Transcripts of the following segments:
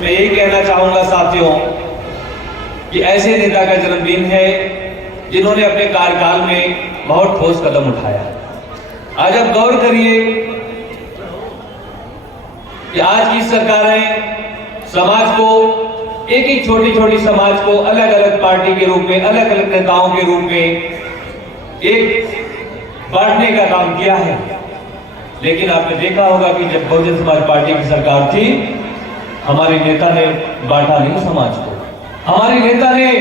मैं यही कहना चाहूंगा साथियों कि ऐसे नेता का जन्मदिन है जिन्होंने अपने कार्यकाल में बहुत ठोस कदम उठाया। आज आप गौर करिए कि आज की सरकारें समाज को एक एक छोटी छोटी समाज को अलग अलग पार्टी के रूप में, अलग अलग नेताओं के रूप में एक बांटने का काम किया है। लेकिन आपने देखा होगा कि जब बहुजन समाज पार्टी की सरकार थी, हमारे नेता ने बांटा नहीं समाज को। हमारे नेता ने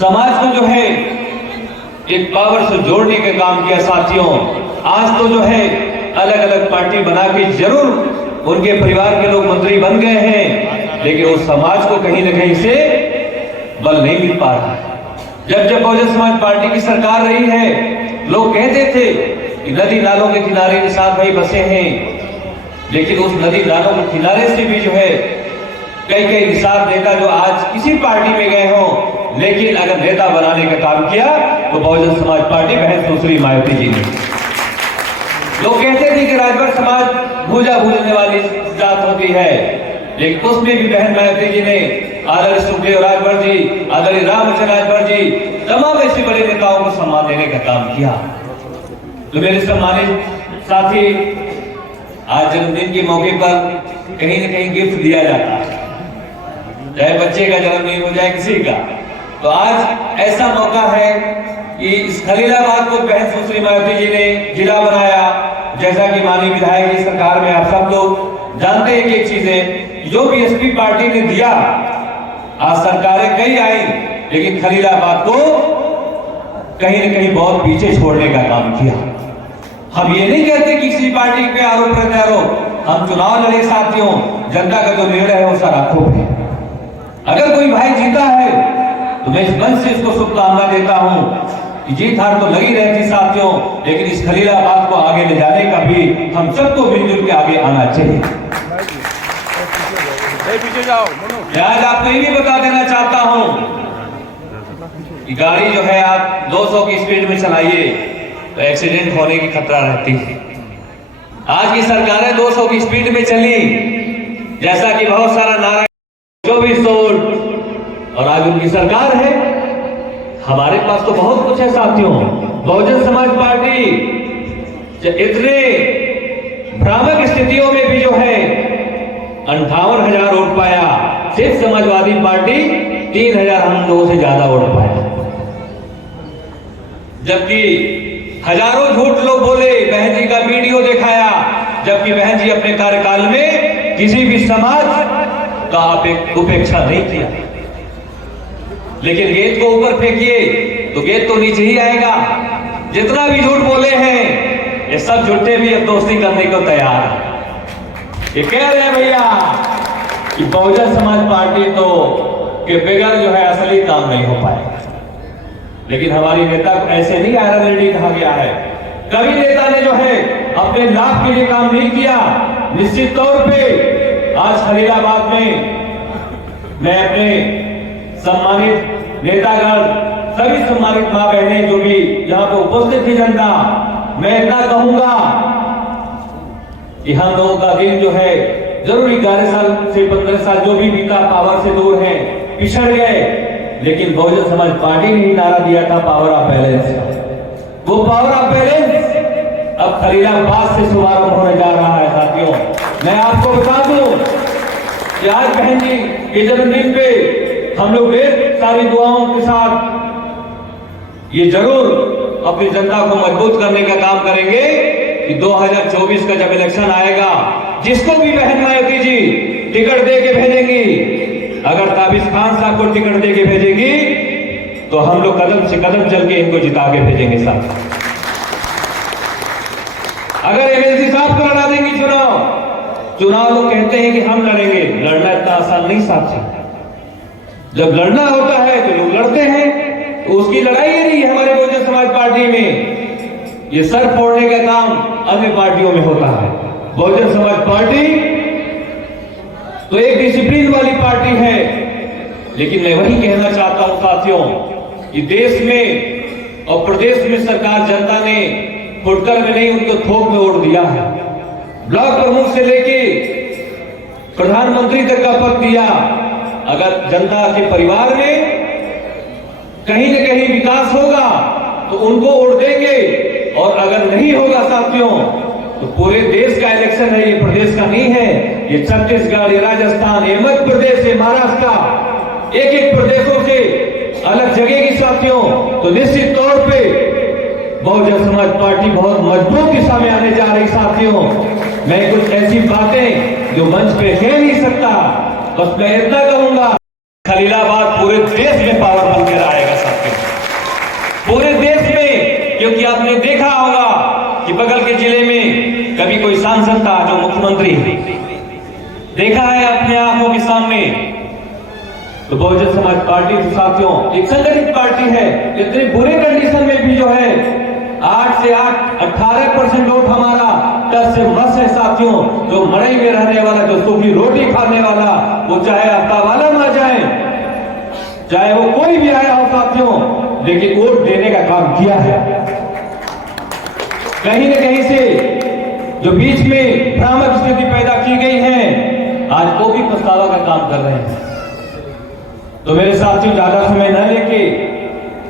समाज को जो है एक पावर से जोड़ने का काम किया। साथियों, आज तो जो है अलग अलग पार्टी बना के जरूर उनके परिवार के लोग मंत्री बन गए हैं, लेकिन उस समाज को कहीं न कहीं से बल नहीं मिल पा रहा है। जब बहुजन समाज पार्टी की सरकार रही है, लोग कहते थे कि नदी नालों के किनारे किसान भाई बसे हैं, लेकिन उस नदी नालों के किनारे से भी जो है कई कई निषाद नेता जो आज किसी पार्टी में गए हों, लेकिन अगर नेता बनाने का काम किया तो बहुजन समाज पार्टी बहन सुश्री मायावती जी ने। लोग कहते थे कि राजभर समाज भूजा भूजने वाली जात होती है, लेकिन उसमें भी बहन मायावती जी ने आदरणीय सुखदेव राजभर जी, आदरणीय रामचंद्र राजभर जी, तमाम ऐसे बड़े नेताओं को सम्मान देने का काम किया। तो मेरे सम्मानित साथी, आज जन्मदिन के मौके पर कहीं न कहीं गिफ्ट दिया जाता है, चाहे बच्चे का जन्मदिन हो जाए किसी का। तो आज ऐसा मौका है कि इस खलीलाबाद को बहन सुश्री मायावती जी ने जिला बनाया। जैसा कि माननीय विधायक की सरकार में आप सब लोग जानते हैं कि एक चीज है, जो बीएसपी पार्टी ने दिया, आज सरकारें कई आई, लेकिन खलीलाबाद को कहीं न कहीं बहुत पीछे छोड़ने का काम किया। हम ये नहीं कहते कि किसी पार्टी पे आरोप प्रत्यारोप, हम चुनाव लड़े साथियों, जनता का जो निर्णय है वो सर आंखों पे। अगर कोई भाई जीता है तो मैं इस मंच से इसको शुभकामना देता हूं कि जीत हार तो लगी रहती साथियों, लेकिन इस खलीलाबाद को आगे ले जाने का भी हम सबको मिलजुल के आगे आना चाहिए। आज आपको ये भी बता देना चाहता हूं कि गाड़ी जो है आप 200 की स्पीड में चलाइए तो एक्सीडेंट होने की खतरा रहती है। आज की सरकारें 200 की स्पीड में चली, जैसा कि बहुत सारा नारा 2400, और आज उनकी सरकार है। हमारे पास तो बहुत कुछ है साथियों। बहुजन समाज पार्टी इतने भ्रामक स्थितियों में भी जो है 58,000 वोट पाया, सिर्फ समाजवादी पार्टी 3,000 हम लोगों से ज्यादा वोट पाया। जबकि हजारों झूठ लोग बोले, बहन जी का वीडियो दिखाया, जबकि बहन जी अपने कार्यकाल में किसी भी समाज का उपेक्षा नहीं किया। लेकिन गेंद को ऊपर फेंकिए तो गेंद तो नीचे ही आएगा। जितना भी झूठ बोले हैं, ये सब झूठे भी अब दोस्ती करने को तैयार है। ये कह रहे हैं भैया कि बहुजन समाज पार्टी तो के बगैर जो है असली काम नहीं हो पाएगा। लेकिन हमारी नेता को ऐसे नहीं आयरन लेडी कहा गया है। कभी नेता ने जो है अपने लाभ के लिए काम नहीं किया। निश्चित तौर पे आज खलीलाबाद में मैं अपने सम्मानित नेतागण, सभी सम्मानित मां बहने जो भी यहाँ पे उपस्थित थी जनता, मैं इतना कहूंगा कि हम लोगों का दिन जो है जरूर 11 साल से 15 साल जो भी बीता पावर से दूर है, पिछड़ गए, लेकिन बहुजन समाज पार्टी ने ही नारा दिया था पावर ऑफ बैलेंस। वो पावर ऑफ बैलेंस अब खलीलाबाद से शुभारंभ होने जा रहा है साथियों। मैं आपको बता दूं कि आज बहन जी के जन्मदिन पे हम लोग ढेर सारी दुआओं के साथ ये जरूर अपनी जनता को मजबूत करने का काम करेंगे कि 2024 का जब इलेक्शन आएगा, जिसको भी बहन मायावती जी टिकट दे के भेजेंगी, अगर ताबिश खान साहब को टिकट दे के भेजेगी तो हम लोग कदम से कदम चल के इनको जिता के भेजेंगे साथ। अगर एमएलसी साहब को लड़ा देंगी चुनाव लोग कहते हैं कि हम लड़ेंगे, लड़ना इतना आसान नहीं साथी। जब लड़ना होता है तो लोग लड़ते हैं, तो उसकी लड़ाई ही नहीं है हमारे बहुजन समाज पार्टी में। ये सर फोड़ने का काम अन्य पार्टियों में होता है। बहुजन समाज पार्टी तो एक डिसिप्लिन वाली पार्टी है। लेकिन मैं वही कहना चाहता हूं साथियों कि देश में और प्रदेश में सरकार जनता ने फुटकर में नहीं, उनको थोक में वोट दिया है। ब्लॉक प्रमुख से लेके प्रधानमंत्री तक का पद दिया। अगर जनता के परिवार में कहीं न कहीं विकास होगा तो उनको वोट देंगे, और अगर नहीं होगा साथियों तो पूरे देश का इलेक्शन है, ये प्रदेश का नहीं है। ये छत्तीसगढ़, ये राजस्थान, ये मध्य प्रदेश, ये महाराष्ट्र का एक एक प्रदेशों से अलग जगेगी साथियों। तो निश्चित तौर पे बहुजन समाज पार्टी बहुत मजबूत दिशा में आने जा रही साथियों। मैं कुछ ऐसी बातें जो मंच पे कह नहीं सकता, बस मैं इतना कहूंगा, खलीलाबाद पूरे देश में पावर बनकर आएगा साथियों, पूरे देश में। क्योंकि आपने देखा होगा कि बगल के जिले में कभी कोई सांसद था जो मुख्यमंत्री देखा है अपने आंखों के सामने। तो बहुजन समाज पार्टी तो साथियों एक संगठित पार्टी है। इतने बुरे कंडीशन में भी जो है 8 से 18% वोट हमारा 10 से बस है साथियों। जो मड़ई में रहने वाला, जो सूखी रोटी खाने वाला, वो चाहे हफ्ता वाला मर जाए, चाहे वो कोई भी आया हो साथियों, लेकिन वोट देने का काम किया है। कहीं न कहीं से जो बीच में भ्रामक स्थिति पैदा की गई है, आज वो भी पछतावा का काम कर रहे हैं। तो मेरे साथियों ज्यादा समय न लेके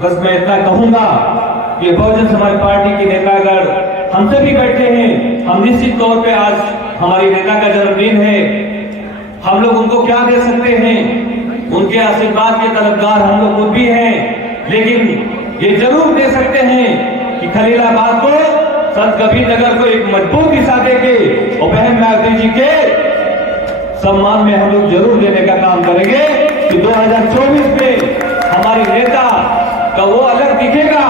बस मैं इतना कहूंगा कि बहुजन समाज पार्टी के नेतागण हमसे भी बैठे हैं। हम निश्चित तौर पे आज हमारी नेता का जन्मदिन है, हम लोग उनको क्या दे सकते हैं, उनके आशीर्वाद के तलबगार हम लोग खुद भी हैं। लेकिन ये जरूर दे सकते हैं कि खलीलाबाद को, संत कबीर नगर को एक मजबूत दिशा देके और बहन मायावती जी के सम्मान में हम लोग जरूर देने का काम करेंगे कि 2024 में हमारी नेता का वो अलग दिखेगा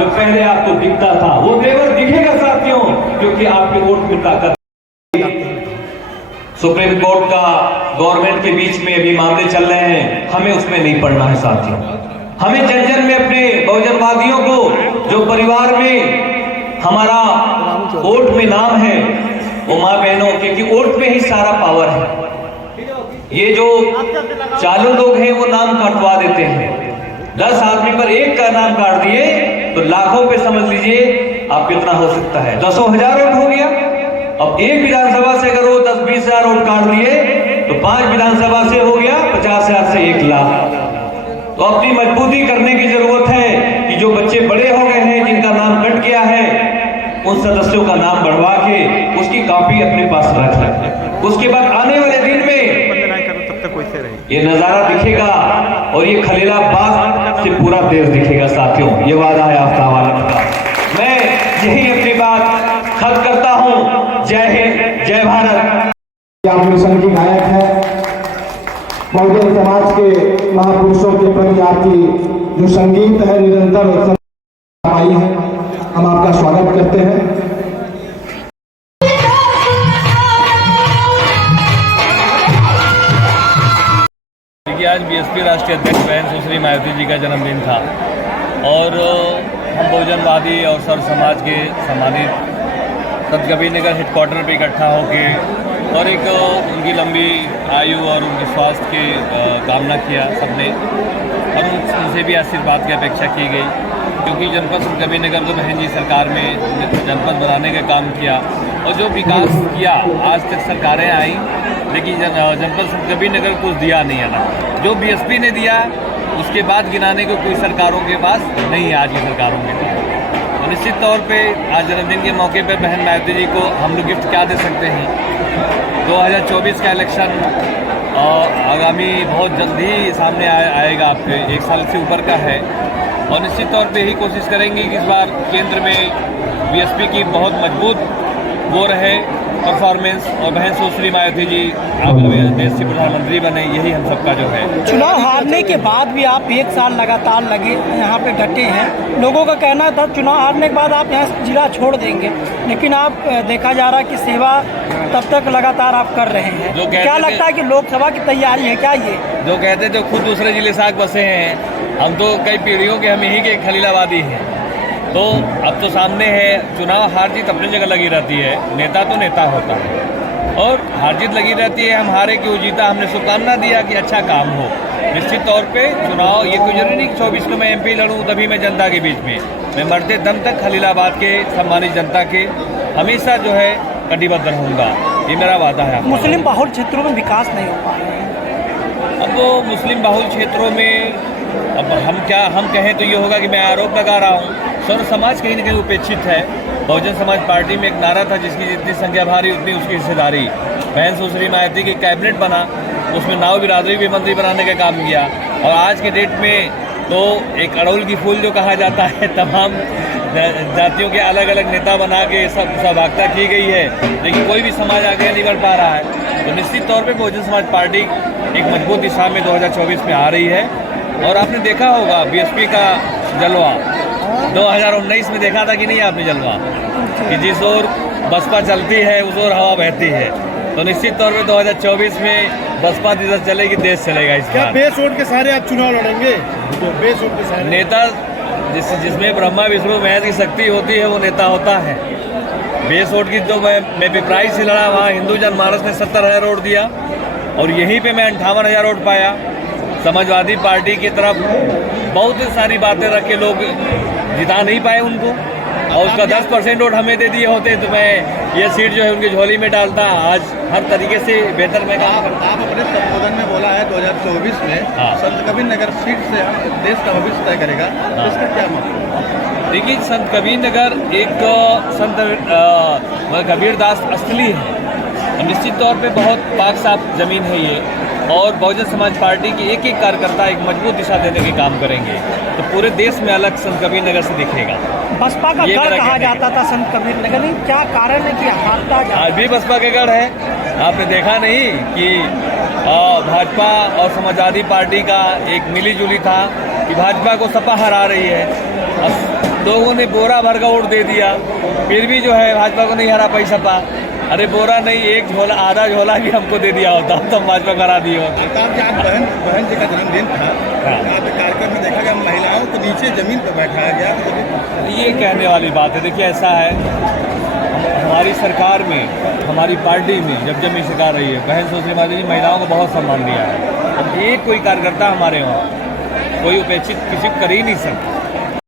जो पहले आपको दिखता था, वो देवर दिखेगा साथियों, क्योंकि आपके वोट में ताकत। सुप्रीम कोर्ट का गवर्नमेंट के बीच में अभी मामले चल रहे हैं, हमें उसमें नहीं पड़ना है साथियों। हमें जन जन में अपने बहुजनवादियों को, जो परिवार में हमारा वोट में नाम है, वो माँ बहनों, क्योंकि वोट में ही सारा पावर है। ये जो चालू लोग हैं वो नाम कटवा देते हैं, 10 आदमी पर एक का नाम काट दिए तो लाखों पे समझ लीजिए आप कितना हो सकता है, 10,000 वोट हो गया। अब एक विधानसभा से अगर वो 10-20 हजार वोट काट लिए तो 5 विधानसभा से हो गया 50,000 से 1 लाख। तो अपनी मजबूती करने की जरूरत है कि जो बच्चे बड़े हो गए हैं, जिनका नाम कट गया है, उन सदस्यों का नाम बढ़वा के उसकी कॉपी अपने पास रख लें। उसके बाद आने वाले दिन में ये नजारा दिखेगा और ये खलीलाबाद से पूरा देश दिखेगा साथियों। ये वादा है आफ्ताब आलम का। मैं यही अपनी बात खत्म करता हूँ। जय हिंद, जय भारत। आप मिशन की गायक है, बहुजन समाज के महापुरुषों के प्रति आपकी जो संगीत है निरंतर आई है, हम आपका स्वागत करते हैं। आज बीएसपी राष्ट्रीय अध्यक्ष बहन सुश्री मायावती जी का जन्मदिन था और हम बहुजनवादी और सर्व समाज के सम्मानित संत कबीर नगर हेडक्वार्टर पर इकट्ठा होकर और एक उनकी लंबी आयु और उनके स्वास्थ्य की कामना किया सबने, और उनसे भी आशीर्वाद की अपेक्षा की गई। क्योंकि जनपद संत कबीर नगर को बहन जी सरकार में जनपद बनाने का काम किया और जो विकास किया, आज तक सरकारें आई लेकिन जनपद संत कबीर नगर कुछ दिया नहीं अलग। जो बीएसपी ने दिया उसके बाद गिनाने को कोई सरकारों के पास नहीं है आज की सरकारों के पास। तो निश्चित तौर पे आज जन्मदिन के मौके पर बहन मायावती जी को हम लोग गिफ्ट क्या दे सकते हैं। 2024 का इलेक्शन आगामी बहुत जल्द ही सामने आएगा, आपके 1 साल से ऊपर का है, और निश्चित तौर पे ही कोशिश करेंगे कि इस बार केंद्र में बीएसपी की बहुत मजबूत वो रहे परफॉर्मेंस, और बहन सुश्री मायावती जी देश के प्रधानमंत्री बने, यही हम सबका जो है। चुनाव हारने के बाद भी आप 1 साल लगातार लगे यहाँ पे डटे हैं। लोगों का कहना था चुनाव हारने के बाद आप यहाँ जिला छोड़ देंगे, लेकिन आप देखा जा रहा है कि सेवा तब तक लगातार आप कर रहे हैं। क्या लगता है कि लोकसभा की तैयारी है क्या? ये जो कहते जो खुद दूसरे जिले से आग बसे हैं, हम तो कई पीढ़ियों के हम यही के खलीलाबादी हैं। तो अब तो सामने है, चुनाव हार जीत अपनी जगह लगी रहती है, नेता तो नेता होता है और हार जीत लगी रहती है। हम हारे क्यों जीता, हमने शुभकामना दिया कि अच्छा काम हो। निश्चित तौर पे चुनाव ये कोई जरूरी नहीं 24 को मैं MP लड़ूँ तभी मैं जनता के बीच में, मैं मरते दम तक खलीलाबाद के सम्मानित जनता के हमेशा जो है कटिबद्ध रहूँगा। ये मेरा वादा है। मुस्लिम बहुल क्षेत्रों में विकास नहीं हो पा रहे हैं। अब वो मुस्लिम बहुल क्षेत्रों में अब हम कहें तो ये होगा कि मैं आरोप लगा रहा हूँ। सर्व समाज कहीं ना कहीं उपेक्षित है। बहुजन समाज पार्टी में एक नारा था, जिसकी जितनी संख्या भारी उतनी उसकी हिस्सेदारी। बहन सुश्री मायावती की कैबिनेट बना, उसमें नाव बिरादरी भी मंत्री बनाने का काम किया। और आज के डेट में तो एक अड़हुल की फूल जो कहा जाता है, तमाम जातियों के अलग अलग नेता बना के सब सहभागिता की गई है, लेकिन कोई भी समाज आगे नहीं बढ़ पा रहा है। तो निश्चित तौर पे बहुजन समाज पार्टी एक मजबूत दिशा में 2024 में आ रही है। और आपने देखा होगा बीएसपी का जलवा 2019 में देखा था कि नहीं आपने जलवा, कि जिस ओर बसपा चलती है उस ओर हवा बहती है। तो निश्चित तौर पे 2024 में बसपा जिधर चलेगी देश चलेगा। इस क्या बेस वोट के सारे आप चुनाव लड़ेंगे? तो बेस वोट के सारे नेता जिसमें ब्रह्मा विष्णु महेश की शक्ति होती है वो नेता होता है। बेस वोट की जो मैं पिपराइच से लड़ा, वहाँ हिंदू जनमानस ने 70,000 वोट दिया और यहीं पे मैं 58,000 वोट पाया। समाजवादी पार्टी की तरफ बहुत सारी बातें रख के लोग जिता नहीं पाए उनको, और उसका 10% वोट हमें दे दिए होते तो मैं ये सीट जो है उनकी झोली में डालता। आज हर तरीके से बेहतर मैं काम करता। आप अपने संबोधन में बोला है 2024 में संत कबीर नगर सीट से देश का भविष्य तय करेगा, इसका क्या मतलब? देखिए, संत कबीर नगर एक संत कबीरदास स्थली है और निश्चित तौर पे बहुत पाक साफ जमीन है ये। और बहुजन समाज पार्टी की एक एक कार्यकर्ता एक मजबूत दिशा देने के काम करेंगे तो पूरे देश में अलग संत कबीर नगर से दिखेगा। बसपा का गढ़ कहा जाता था संत कबीर नगर, नहीं क्या कारण है कि हारता जा? आज भी बसपा के गढ़ है। आपने देखा नहीं कि भाजपा और समाजवादी पार्टी का एक मिली जुली था कि भाजपा को सपा हरा रही है। अब लोगों ने बोरा भर का वोट दे दिया, फिर भी जो है भाजपा को नहीं हरा पाई सपा। अरे बोरा नहीं, एक झोला आधा झोला भी हमको दे दिया होता तो हम भाजपा करा दिए होते। आज बहन जी का जन्मदिन था, कार्यक्रम में देखा गया महिलाओं को नीचे जमीन पर बैठाया गया। ये कहने वाली बात है। देखिए ऐसा है, हमारी सरकार में, हमारी पार्टी में जब जमी सिखा रही है, बहन सुश्री मायावती जी महिलाओं को बहुत सम्मान दिया है। अब एक कोई कार्यकर्ता हमारे वहाँ कोई उपेक्षित किसी को कर ही नहीं सकता।